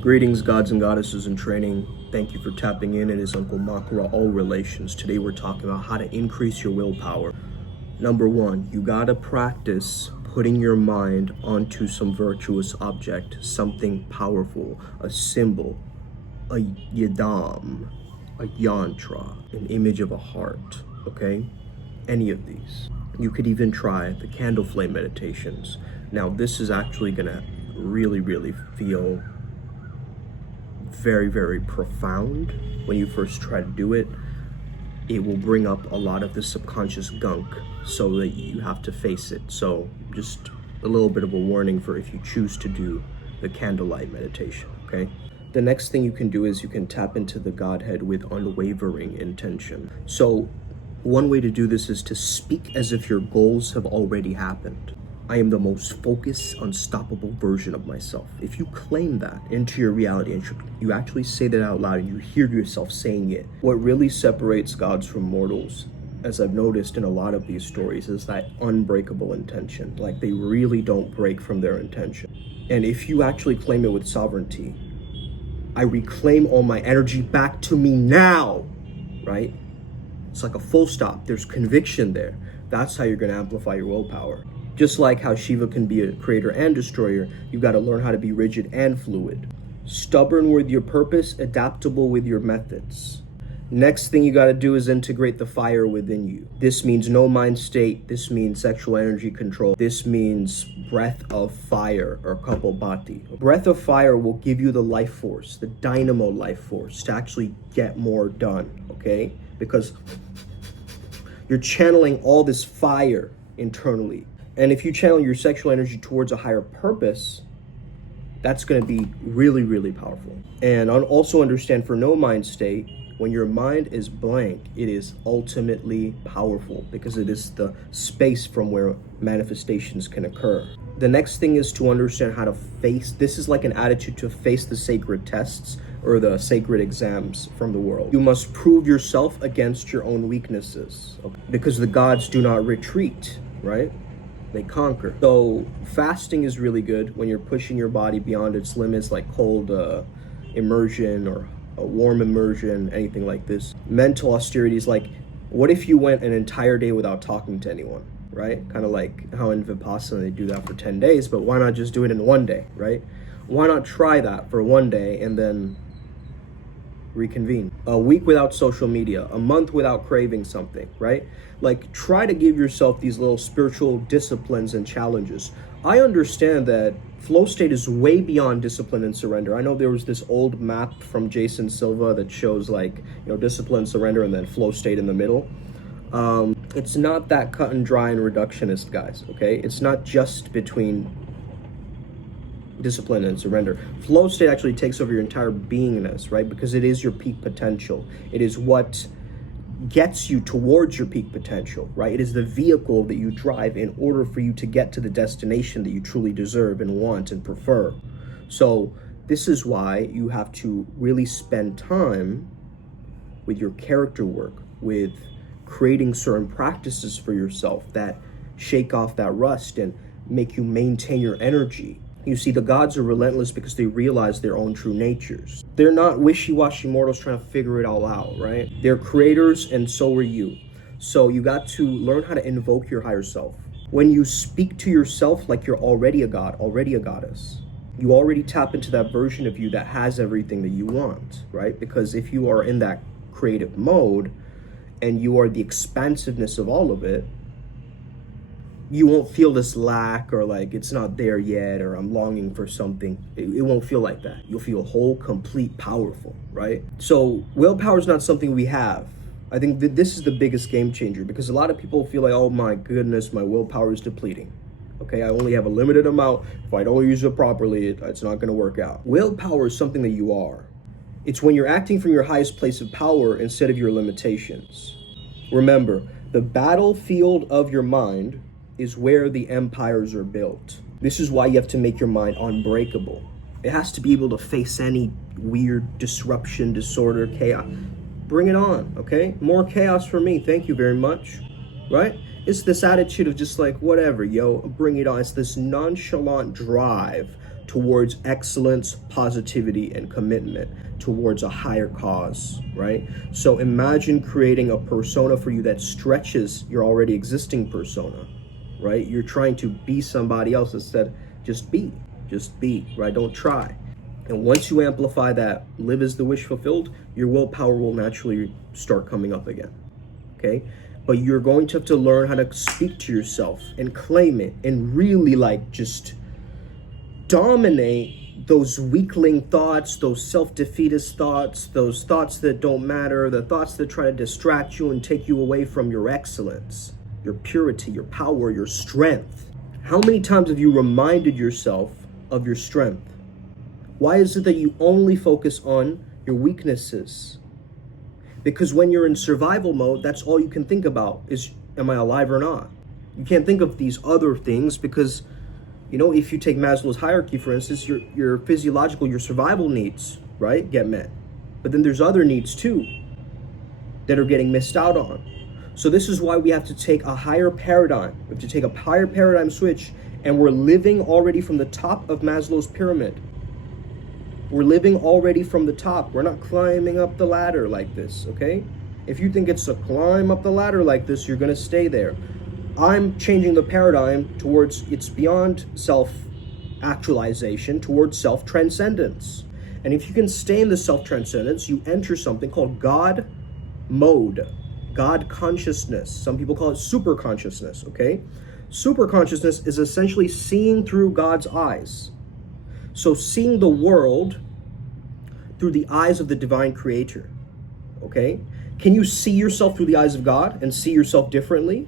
Greetings, gods and goddesses in training. Thank you for tapping in. It is Uncle Makara, all relations. Today we're talking about how to increase your willpower. Number one, you gotta practice putting your mind onto some virtuous object, something powerful, a symbol, a yidam, a yantra, an image of a heart, okay? Any of these. You could even try the candle flame meditations. Now, this is actually gonna really feel very profound when you first try to do it. It will bring up a lot of the subconscious gunk so that you have to face it. So just a little bit of a warning for if you choose to do the candlelight meditation, okay? The next thing you can do is you can tap into the Godhead with unwavering intention. So one way to do this is to speak as if your goals have already happened. I am the most focused, unstoppable version of myself. If you claim that into your reality and you actually say that out loud and you hear yourself saying it, what really separates gods from mortals, as I've noticed in a lot of these stories, is that unbreakable intention. Like, they really don't break from their intention. And if you actually claim it with sovereignty, I reclaim all my energy back to me now, right? It's like a full stop. There's conviction there. That's how you're going to amplify your willpower. Just like how Shiva can be a creator and destroyer, you got to learn how to be rigid and fluid. Stubborn with your purpose, adaptable with your methods. Next thing you got to do is integrate the fire within you. This means no mind state. This means sexual energy control. This means breath of fire, or kapalbhati. Breath of fire will give you the life force, the dynamo life force, to actually get more done, okay? Because you're channeling all this fire internally. And if you channel your sexual energy towards a higher purpose, that's going to be really powerful. And also understand, for no mind state, when your mind is blank, it is ultimately powerful because it is the space from where manifestations can occur. The next thing is to understand how to face, this is like an attitude to face the sacred tests or the sacred exams from the world. You must prove yourself against your own weaknesses, okay? Because the gods do not retreat, right? They conquer. So fasting is really good when you're pushing your body beyond its limits, like cold immersion or a warm immersion, anything like this. Mental austerity is like, what if you went an entire day without talking to anyone, right? Kind of like how in Vipassana they do that for 10 days, but why not just do it in one day, right? Why not try that for one day and then reconvene? A week without social media, a month without craving something, right? Like, try to give yourself these little spiritual disciplines and challenges. I understand that flow state is way beyond discipline and surrender. I know there was this old map from Jason Silva that shows, like, discipline, surrender, and then flow state in the middle. It's not that cut and dry and reductionist, guys, okay? It's not just between discipline and surrender. Flow state actually takes over your entire beingness, right? Because it is your peak potential. It is what gets you towards your peak potential, right? It is the vehicle that you drive in order for you to get to the destination that you truly deserve and want and prefer. So this is why you have to really spend time with your character work, with creating certain practices for yourself that shake off that rust and make you maintain your energy. You see, the gods are relentless because they realize their own true natures. They're not wishy-washy mortals trying to figure it all out, right? They're creators, and so are you. So you got to learn how to invoke your higher self. When you speak to yourself like you're already a god, already a goddess, you already tap into that version of you that has everything that you want, right? Because if you are in that creative mode and you are the expansiveness of all of it, you won't feel this lack or like it's not there yet or I'm longing for something. It won't feel like that. You'll feel whole, complete, powerful, right? So willpower is not something we have. I think that this is the biggest game changer because a lot of people feel like, oh my goodness, my willpower is depleting. Okay, I only have a limited amount. If I don't use it properly, it's not gonna work out. Willpower is something that you are. It's when you're acting from your highest place of power instead of your limitations. Remember, the battlefield of your mind is where the empires are built. This is why you have to make your mind unbreakable. It has to be able to face any weird disruption, disorder, chaos. Bring it on, okay? More chaos for me, thank you very much, right? It's this attitude of just like, whatever, yo, bring it on. It's this nonchalant drive towards excellence, positivity, and commitment towards a higher cause, right? So imagine creating a persona for you that stretches your already existing persona, right? You're trying to be somebody else instead. Just be, right? Don't try. And once you amplify that, live as the wish fulfilled, your willpower will naturally start coming up again, okay? But you're going to have to learn how to speak to yourself and claim it and really like just dominate those weakling thoughts, those self-defeatist thoughts, those thoughts that don't matter, the thoughts that try to distract you and take you away from your excellence, your purity, your power, your strength. How many times have you reminded yourself of your strength? Why is it that you only focus on your weaknesses? Because when you're in survival mode, that's all you can think about is, am I alive or not? You can't think of these other things because, you know, if you take Maslow's hierarchy, for instance, your physiological, your survival needs, right, get met. But then there's other needs too that are getting missed out on. So this is why we have to take a higher paradigm. We have to take a higher paradigm switch, and we're living already from the top of Maslow's pyramid. We're living already from the top. We're not climbing up the ladder like this, okay? If you think it's a climb up the ladder like this, you're gonna stay there. I'm changing the paradigm towards it's beyond self-actualization, towards self-transcendence. And if you can stay in the self-transcendence, you enter something called God mode, God consciousness. Some people call it super consciousness, okay? Super consciousness is essentially seeing through God's eyes. So seeing the world through the eyes of the divine creator, okay? Can you see yourself through the eyes of God and see yourself differently?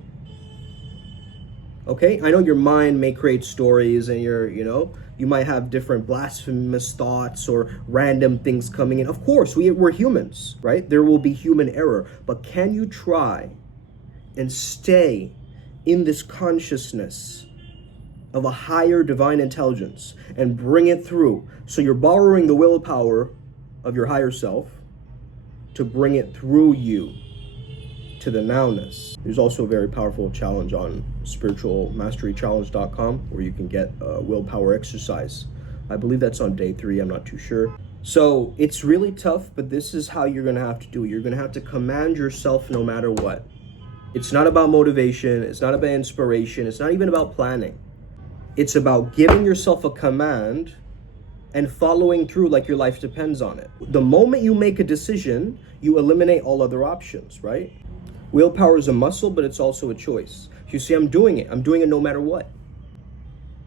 Okay, I know your mind may create stories and you might have different blasphemous thoughts or random things coming in. Of course, we're humans, right? There will be human error, but can you try and stay in this consciousness of a higher divine intelligence and bring it through? So you're borrowing the willpower of your higher self to bring it through you to the nowness. There's also a very powerful challenge on spiritualmasterychallenge.com where you can get a willpower exercise. I believe that's on day 3, I'm not too sure. So it's really tough, but this is how you're gonna have to do it. You're gonna have to command yourself no matter what. It's not about motivation, it's not about inspiration, it's not even about planning. It's about giving yourself a command and following through like your life depends on it. The moment you make a decision, you eliminate all other options, right? Willpower is a muscle, but it's also a choice. You see, I'm doing it no matter what,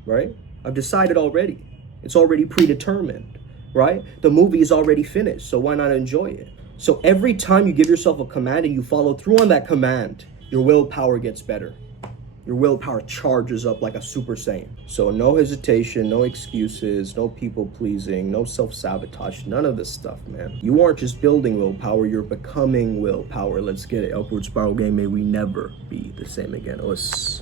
right? I've decided already. It's already predetermined, right? The movie is already finished, so why not enjoy it? So every time you give yourself a command and you follow through on that command, your willpower gets better. Your willpower charges up like a Super Saiyan. So no hesitation, no excuses, no people pleasing, no self-sabotage, none of this stuff, man. You aren't just building willpower, you're becoming willpower. Let's get it. Upward Spiral Gang, may we never be the same again. Us.